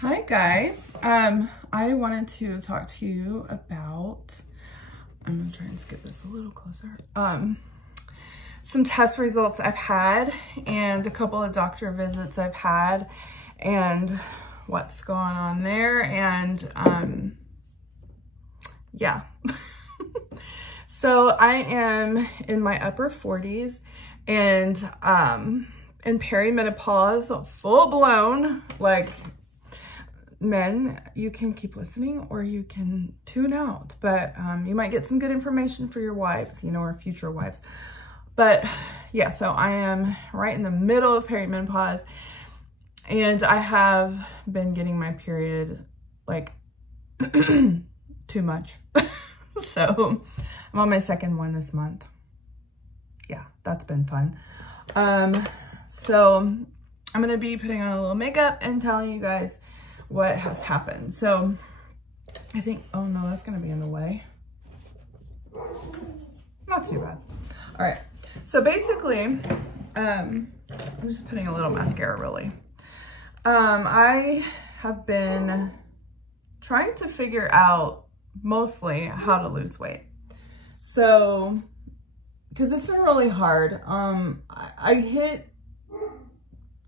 Hi guys, I wanted to talk to you about, I'm gonna try and skip this a little closer, some test results I've had and a couple of doctor visits I've had and what's going on there, and yeah. So I am in my upper 40s and in perimenopause, full blown. Like, men, you can keep listening or you can tune out, but you might get some good information for your wives, you know, or future wives. But yeah, so I am right in the middle of perimenopause and I have been getting my period like too much. So I'm on my second one this month. Yeah, that's been fun. So I'm gonna be putting on a little makeup and telling you guys what has happened. So I think, oh no, that's gonna be in the way. Not too bad. All right, so basically, I'm just putting a little mascara really. I have been trying to figure out mostly how to lose weight. So, because it's been really hard.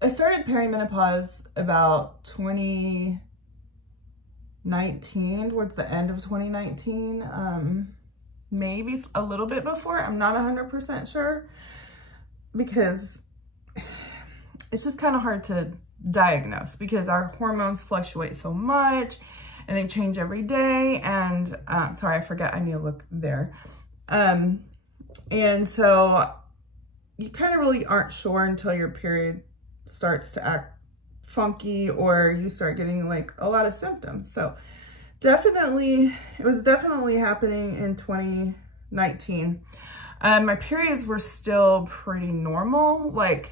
I started perimenopause about 2019, towards the end of 2019, maybe a little bit before. I'm not 100% sure because it's just kind of hard to diagnose because our hormones fluctuate so much and they change every day. And sorry, I forget, I need to look there. And so you kind of really aren't sure until your period starts to act funky or you start getting like a lot of symptoms. So definitely, it was definitely happening in 2019. My periods were still pretty normal, like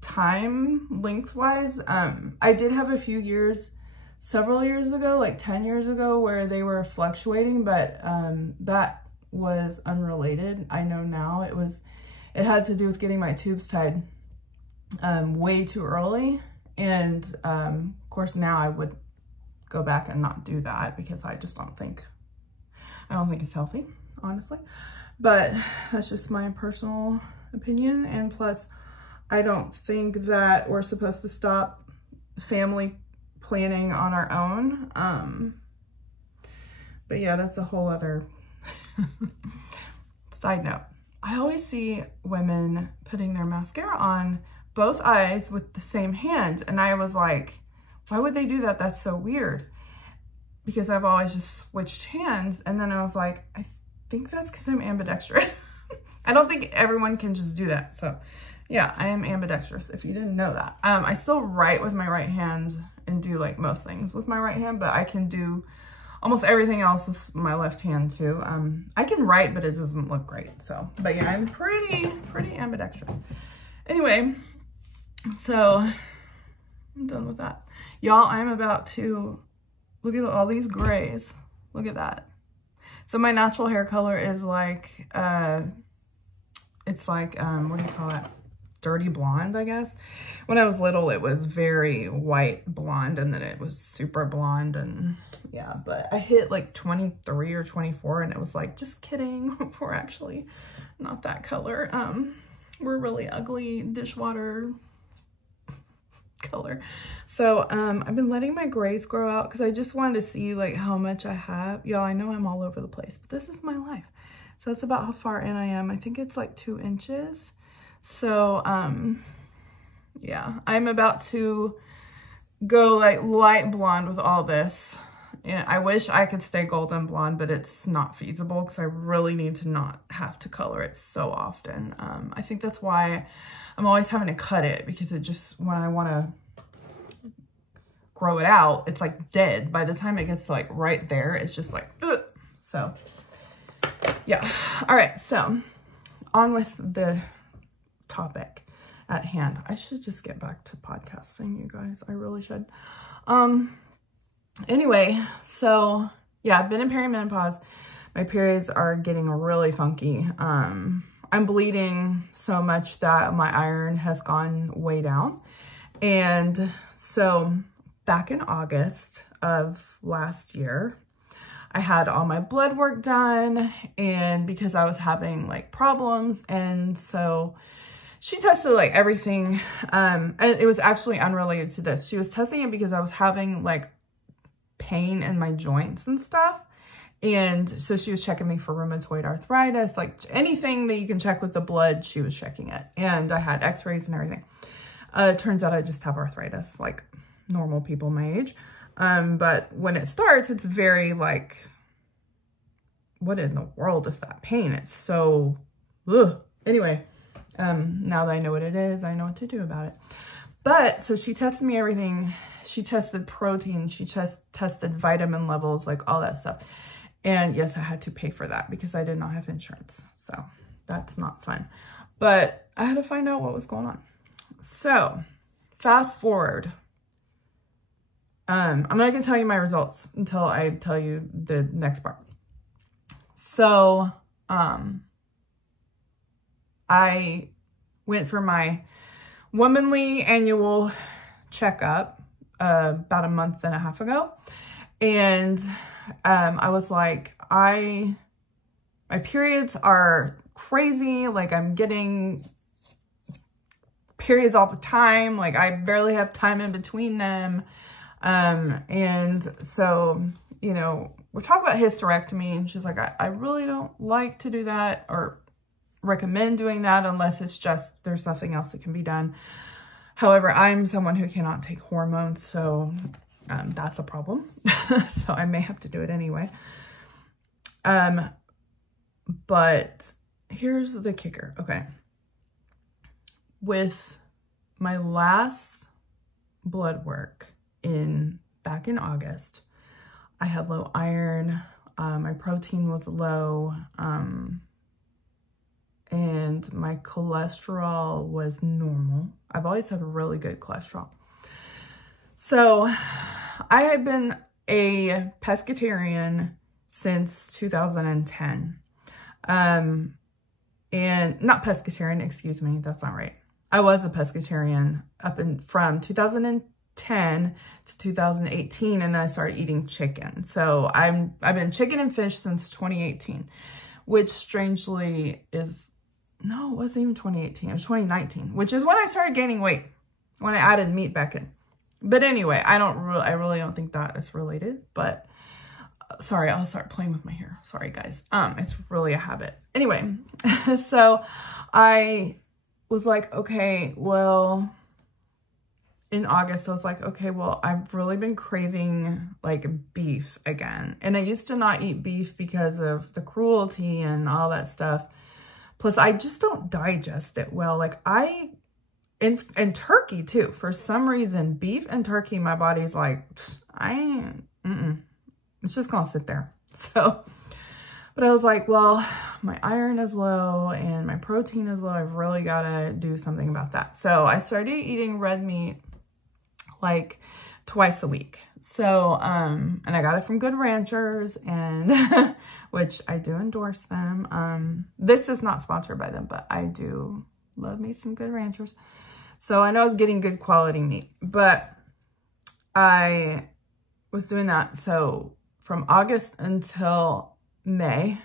time lengthwise. I did have a few years, several years ago, like 10 years ago, where they were fluctuating, but that was unrelated. I know now it had to do with getting my tubes tied way too early. And of course now I would go back and not do that because I just don't think it's healthy, honestly. But that's just my personal opinion. And plus, I don't think that we're supposed to stop family planning on our own. But yeah, that's a whole other side note. I always see women putting their mascara on both eyes with the same hand. And I was like, why would they do that? That's so weird. Because I've always just switched hands. And then I was like, I think that's because I'm ambidextrous. I don't think everyone can just do that. So yeah, I am ambidextrous, if you didn't know that. I still write with my right hand and do like most things with my right hand, but I can do almost everything else with my left hand too. I can write, but it doesn't look great. So, but yeah, I'm pretty ambidextrous. Anyway, so I'm done with that. Y'all, I'm about to look at all these grays. Look at that. So my natural hair color is like, it's like, what do you call it? Dirty blonde, I guess. When I was little, it was very white blonde and then it was super blonde, and yeah, but I hit like 23 or 24 and it was like, just kidding, we're actually not that color. We're really ugly dishwater color. So I've been letting my grays grow out because I just wanted to see like how much I have. Y'all, I know I'm all over the place, but this is my life. So that's about how far in I am. I think it's like 2 inches. So, yeah, I'm about to go like light blonde with all this. And I wish I could stay golden blonde, but it's not feasible because I really need to not have to color it so often. I think that's why I'm always having to cut it, because it just, when I want to grow it out, it's like dead. By the time it gets like right there, it's just like, ugh. So yeah. All right. So on with the topic at hand. I should just get back to podcasting, you guys. I really should. Anyway, so yeah, I've been in perimenopause. My periods are getting really funky. I'm bleeding so much that my iron has gone way down. And so back in August of last year, I had all my blood work done, and because I was having like problems, and so she tested like everything. And it was actually unrelated to this. She was testing it because I was having like pain in my joints and stuff. And so she was checking me for rheumatoid arthritis, like anything that you can check with the blood, she was checking it. And I had x-rays and everything. It turns out I just have arthritis, like normal people my age. But when it starts, it's very like, what in the world is that pain? It's so, ugh. Anyway, now that I know what it is, I know what to do about it. But so she tested me everything. She tested protein. She tested vitamin levels, like all that stuff. And yes, I had to pay for that because I did not have insurance. So that's not fun. But I had to find out what was going on. So fast forward. I'm not going to tell you my results until I tell you the next part. So I went for my womanly annual checkup about a month and a half ago. And I was like, my periods are crazy. Like I'm getting periods all the time. Like I barely have time in between them. And so, you know, we're talking about hysterectomy, and she's like, I really don't like to do that or recommend doing that unless it's just, there's nothing else that can be done. However, I'm someone who cannot take hormones, so that's a problem. So I may have to do it anyway. But here's the kicker. Okay. With my last blood work back in August, I had low iron, my protein was low, and my cholesterol was normal. I've always had really good cholesterol. So I had been a pescatarian since 2010. And not pescatarian, excuse me, that's not right. I was a pescatarian from 2010 to 2018, and then I started eating chicken. So I've been chicken and fish since 2018, which strangely is, no, it wasn't even 2018. It was 2019, which is when I started gaining weight, when I added meat back in. But anyway, I really don't think that is related, but sorry, I'll start playing with my hair. Sorry guys. It's really a habit. Anyway, so I was like, okay, well, in August, I was like, okay, well, I've really been craving like beef again. And I used to not eat beef because of the cruelty and all that stuff. Plus, I just don't digest it well. Like and turkey too. For some reason, beef and turkey, my body's like, it's just gonna sit there. So, but I was like, well, my iron is low and my protein is low. I've really gotta do something about that. So I started eating red meat like twice a week. So, and I got it from Good Ranchers, and which I do endorse them. This is not sponsored by them, but I do love me some Good Ranchers. So I know I was getting good quality meat, but I was doing that. So from August until May,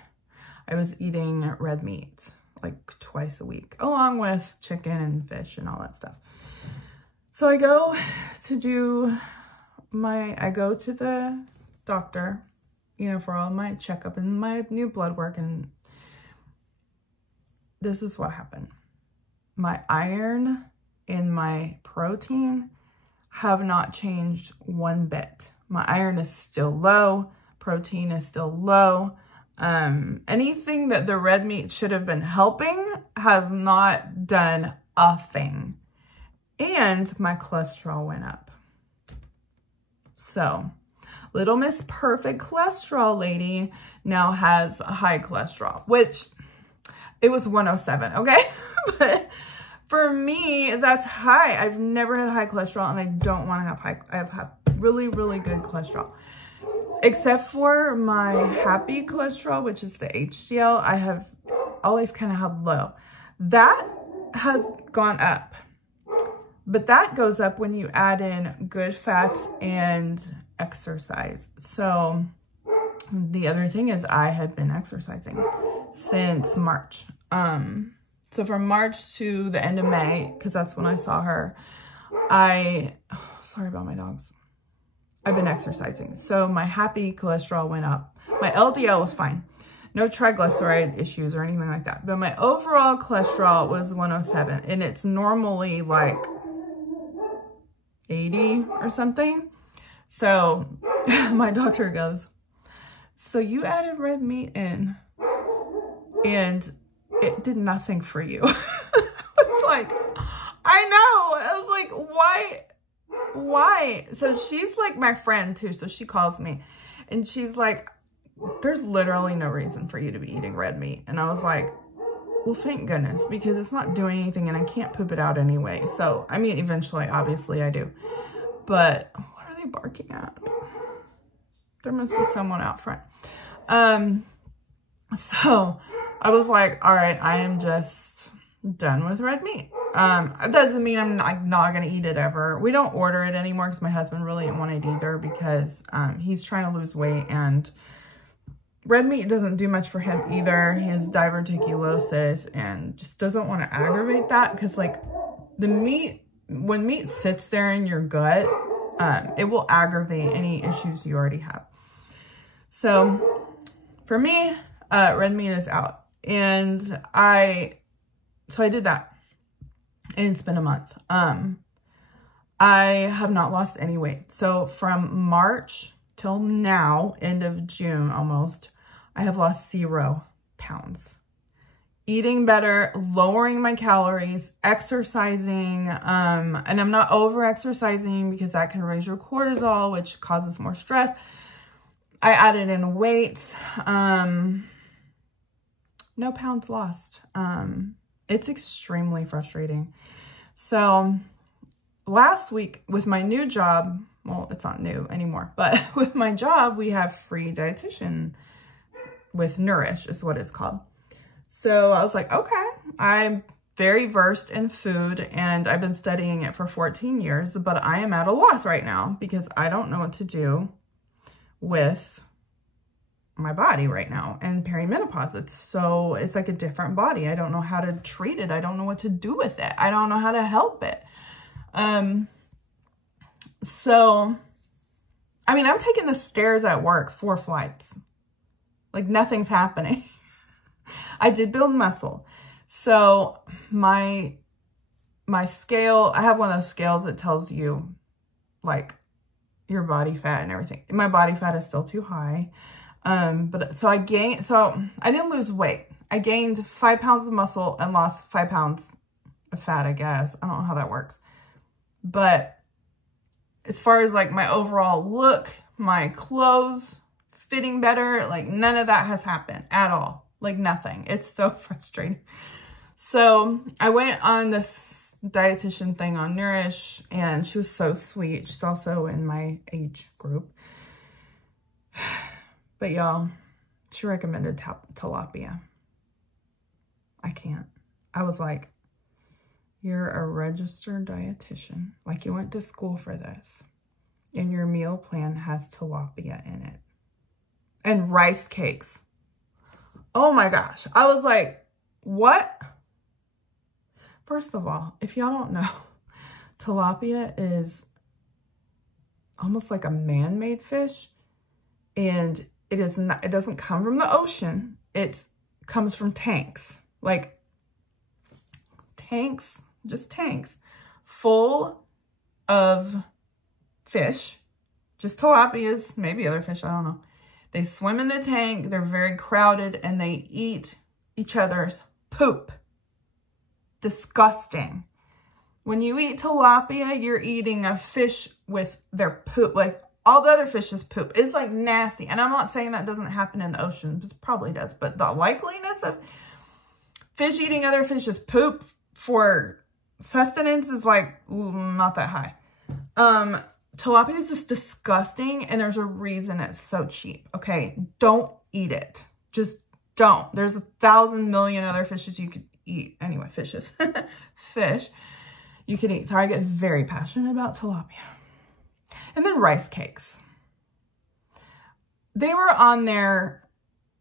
I was eating red meat like twice a week, along with chicken and fish and all that stuff. So I go to the doctor, you know, for all my checkup and my new blood work. And this is what happened. My iron and my protein have not changed one bit. My iron is still low. Protein is still low. Anything that the red meat should have been helping has not done a thing. And my cholesterol went up. So, Little Miss Perfect Cholesterol Lady now has a high cholesterol, which it was 107, okay? But for me, that's high. I've never had high cholesterol, and I don't want to have high. I have really, really good cholesterol. Except for my happy cholesterol, which is the HDL, I have always kind of had low. That has gone up. But that goes up when you add in good fats and exercise. So the other thing is I had been exercising since March. So from March to the end of May, because that's when I saw her, sorry about my dogs. I've been exercising. So my happy cholesterol went up. My LDL was fine. No triglyceride issues or anything like that. But my overall cholesterol was 107. And it's normally like 80 or something. So my doctor goes, so you added red meat in and it did nothing for you. I was like, I know. I was like, why? So she's like my friend too. So she calls me and she's like, there's literally no reason for you to be eating red meat. And I was like, well, thank goodness, because it's not doing anything and I can't poop it out anyway. So, I mean, eventually, obviously I do. But what are they barking at? There must be someone out front. So I was like, all right, I am just done with red meat. It doesn't mean I'm not going to eat it ever. We don't order it anymore because my husband really didn't want it either because he's trying to lose weight and red meat doesn't do much for him either. He has diverticulosis and just doesn't want to aggravate that because like the meat, when meat sits there in your gut, it will aggravate any issues you already have. So for me, red meat is out. And so I did that and it's been a month. I have not lost any weight. So from March till now, end of June almost, I have lost 0 pounds. Eating better, lowering my calories, exercising, and I'm not over exercising because that can raise your cortisol, which causes more stress. I added in weights, no pounds lost. It's extremely frustrating. So last week with my new job, well, it's not new anymore, but with my job, we have free dietitian with Nourish is what it's called. So I was like, okay, I'm very versed in food and I've been studying it for 14 years, but I am at a loss right now because I don't know what to do with my body right now. And perimenopause, it's like a different body. I don't know how to treat it. I don't know what to do with it. I don't know how to help it. So, I mean, I'm taking the stairs at work 4 flights. Like nothing's happening. I did build muscle. So my scale, I have one of those scales that tells you like your body fat and everything. My body fat is still too high. So I didn't lose weight. I gained 5 pounds of muscle and lost 5 pounds of fat, I guess. I don't know how that works. But as far as like my overall look, my clothes fitting better, like none of that has happened at all. Like nothing. It's so frustrating. So I went on this dietitian thing on Nourish and she was so sweet. She's also in my age group. But y'all, she recommended tilapia. I can't. I was like, you're a registered dietitian. Like you went to school for this. And your meal plan has tilapia in it. And rice cakes. Oh my gosh. I was like, what? First of all, if y'all don't know, tilapia is almost like a man-made fish. And it doesn't come from the ocean. It comes from tanks. Like tanks, just tanks full of fish, just tilapias, maybe other fish, I don't know. They swim in the tank, they're very crowded, and they eat each other's poop. Disgusting. When you eat tilapia, you're eating a fish with their poop, like all the other fish's poop. It's like nasty. And I'm not saying that doesn't happen in the ocean, it probably does, but the likeliness of fish eating other fish's poop for sustenance is like not that high. Tilapia is just disgusting, and there's a reason it's so cheap. Okay, don't eat it. Just don't. There's 1,000 million other fishes you could eat. Anyway, fishes. Fish. you can eat. So I get very passionate about tilapia. And then rice cakes. They were on there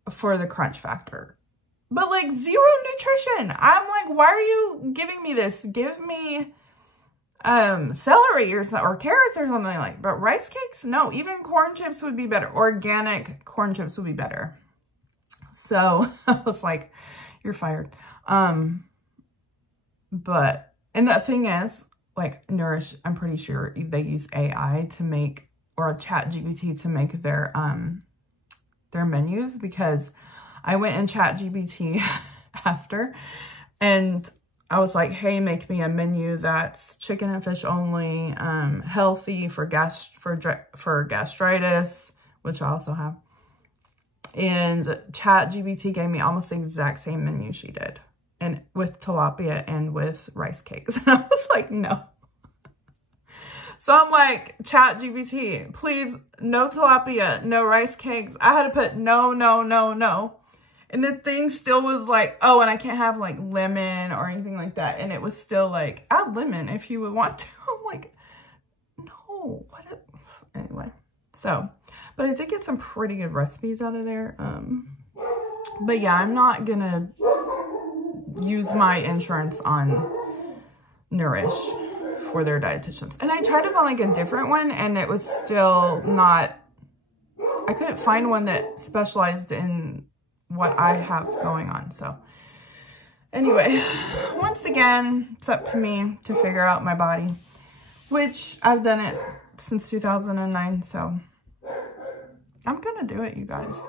for the crunch factor, but like zero nutrition. I'm like, why are you giving me this? Give me celery or carrots or something like, but rice cakes? No, even corn chips would be better. Organic corn chips would be better. So I was like, you're fired. But, and the thing is, like Nourish, I'm pretty sure they use AI to make, or ChatGPT to make their menus, because I went in ChatGPT after and I was like, hey, make me a menu that's chicken and fish only, healthy for gastritis, which I also have. And ChatGPT gave me almost the exact same menu she did, and with tilapia and with rice cakes. And I was like, no. So I'm like, ChatGPT, please, no tilapia, no rice cakes. I had to put no, no, no, no. And the thing still was like, oh, and I can't have like lemon or anything like that. And it was still like, add lemon if you would want to. I'm like, no, what? Anyway, so, but I did get some pretty good recipes out of there. But yeah, I'm not gonna use my insurance on Nourish for their dietitians. And I tried to find like a different one, and it was still not, I couldn't find one that specialized in what I have going on. So anyway, once again, it's up to me to figure out my body, which I've done it since 2009. So I'm gonna do it, you guys.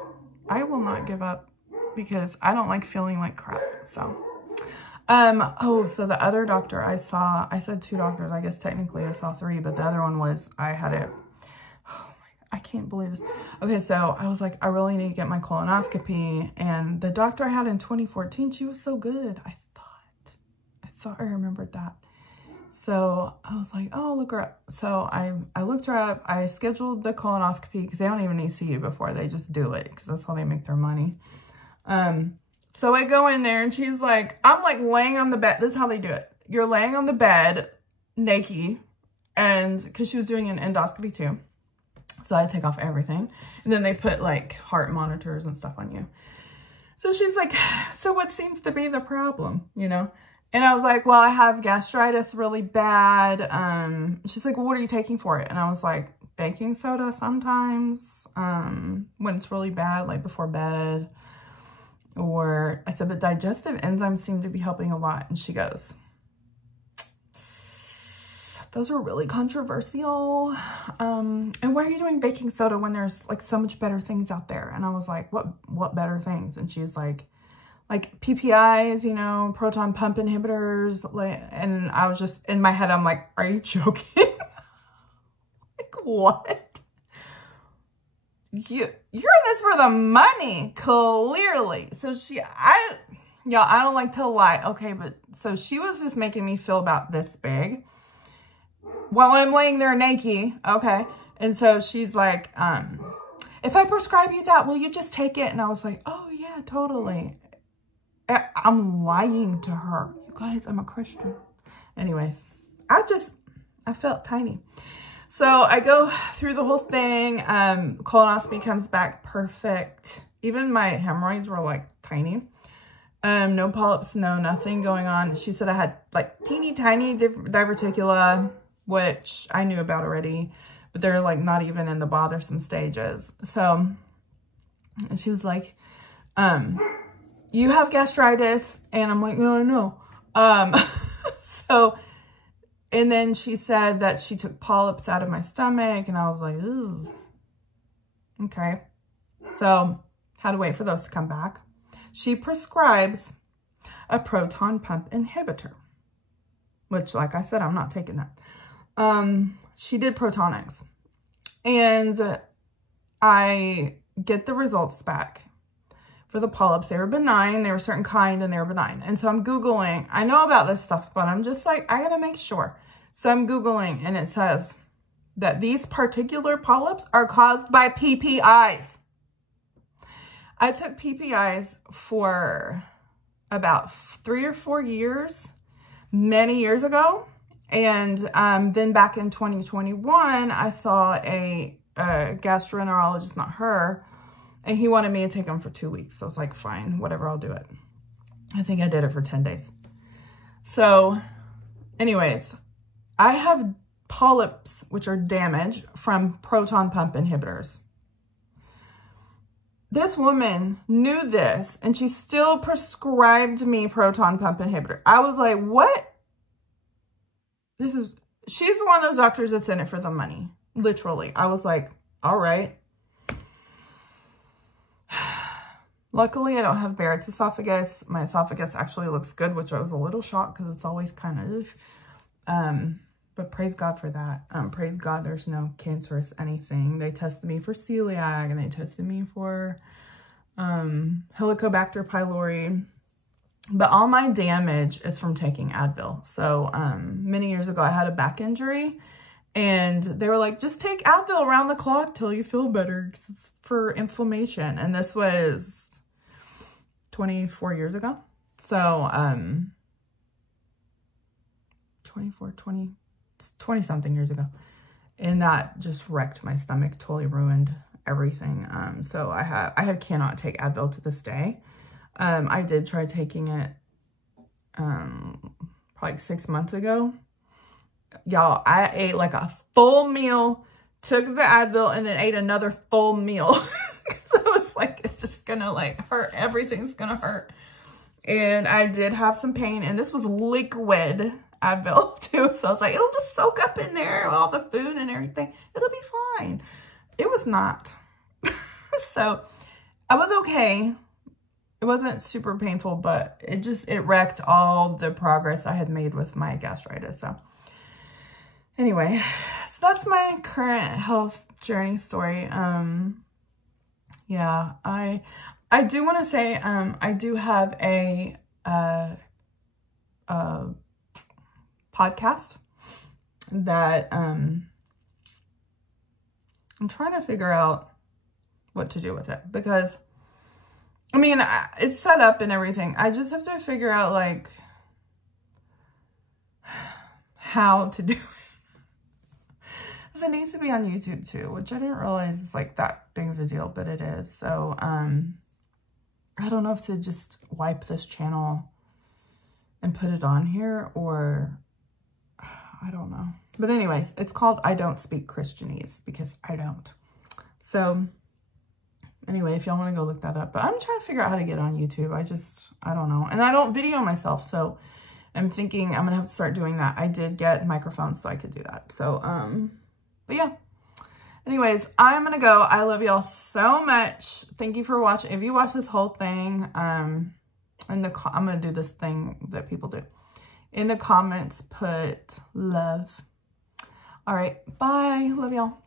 I will not give up because I don't like feeling like crap. So oh, so the other doctor I saw, I said 2 doctors, I guess technically I saw 3, but the other one was, I had it, oh my, I can't believe this. Okay, so I was like, I really need to get my colonoscopy, and the doctor I had in 2014, she was so good. I thought I remembered that. So I was like, oh, look her up. So I looked her up, I scheduled the colonoscopy, because they don't even need to see you before, they just do it, because that's how they make their money. So I go in there and she's like, I'm like laying on the bed. This is how they do it. You're laying on the bed naked, and because she was doing an endoscopy too. So I take off everything. And then they put like heart monitors and stuff on you. So she's like, so what seems to be the problem, you know? And I was like, well, I have gastritis really bad. She's like, well, what are you taking for it? And I was like, baking soda sometimes, when it's really bad, like before bed. Or I said, but digestive enzymes seem to be helping a lot. And she goes, those are really controversial. And why are you doing baking soda when there's like so much better things out there? And I was like, what better things? And she's like PPIs, you know, proton pump inhibitors. And I was just in my head, I'm like, are you joking? Like, what? You're in this for the money, clearly. So y'all, I don't like to lie. Okay, but so she was just making me feel about this big while I'm laying there naked. Okay. And so she's like, if I prescribe you that, will you just take it? And I was like, oh yeah, totally. I'm lying to her. You guys, I'm a Christian. Anyways, I felt tiny. So I go through the whole thing. Colonoscopy comes back perfect. Even my hemorrhoids were like tiny. No polyps, no nothing going on. She said I had like teeny tiny diverticula, which I knew about already, but they're like not even in the bothersome stages. So and she was like, you have gastritis. And I'm like, oh, no. So, and then she said that she took polyps out of my stomach, and I was like, ooh, okay. So had to wait for those to come back. She prescribes a proton pump inhibitor, which, like I said, I'm not taking that. She did Protonics, and I get the results back for the polyps. They were benign. They were a certain kind, and they were benign. And so I'm Googling. I know about this stuff, but I'm just like, I gotta make sure. So I'm Googling, and it says that these particular polyps are caused by PPIs. I took PPIs for about 3 or 4 years, many years ago. And then back in 2021, I saw a gastroenterologist, not her, and he wanted me to take him for 2 weeks. So I was like, fine, whatever, I'll do it. I think I did it for 10 days. So anyways, I have polyps, which are damaged from proton pump inhibitors. This woman knew this, and she still prescribed me proton pump inhibitor. I was like, what? She's one of those doctors that's in it for the money. Literally. I was like, all right. Luckily, I don't have Barrett's esophagus. My esophagus actually looks good, which I was a little shocked because it's always kind of, but praise God for that. Praise God there's no cancerous anything. They tested me for celiac, and they tested me for Helicobacter pylori. But all my damage is from taking Advil. So many years ago, I had a back injury, and they were like, just take Advil around the clock till you feel better, 'cause it's for inflammation. And this was 24 years ago. So 20 something years ago. And that just wrecked my stomach, totally ruined everything. So I cannot take Advil to this day. I did try taking it probably like 6 months ago. Y'all, I ate like a full meal, took the Advil, and then ate another full meal. So it's like, it's just gonna like hurt. Everything's gonna hurt. And I did have some pain, and this was liquid Advil too. So I was like, it'll just soak up in there, all the food and everything. It'll be fine. It was not. So I was okay. It wasn't super painful, but it wrecked all the progress I had made with my gastritis. So anyway, so that's my current health journey story. Yeah, I do want to say, I do have a podcast that, I'm trying to figure out what to do with it, because I mean, it's set up and everything. I just have to figure out, like, how to do it. Because it needs to be on YouTube, too, which I didn't realize is, like, that big of a deal, but it is. So, I don't know if to just wipe this channel and put it on here, or I don't know. But anyways, it's called I Don't Speak Christianese, because I don't. So anyway, if y'all want to go look that up. But I'm trying to figure out how to get on YouTube. I don't know. And I don't video myself, so I'm thinking I'm going to have to start doing that. I did get microphones so I could do that. So, but yeah. Anyways, I'm going to go. I love y'all so much. Thank you for watching. If you watch this whole thing, I'm going to do this thing that people do. In the comments, put love. All right. Bye. Love y'all.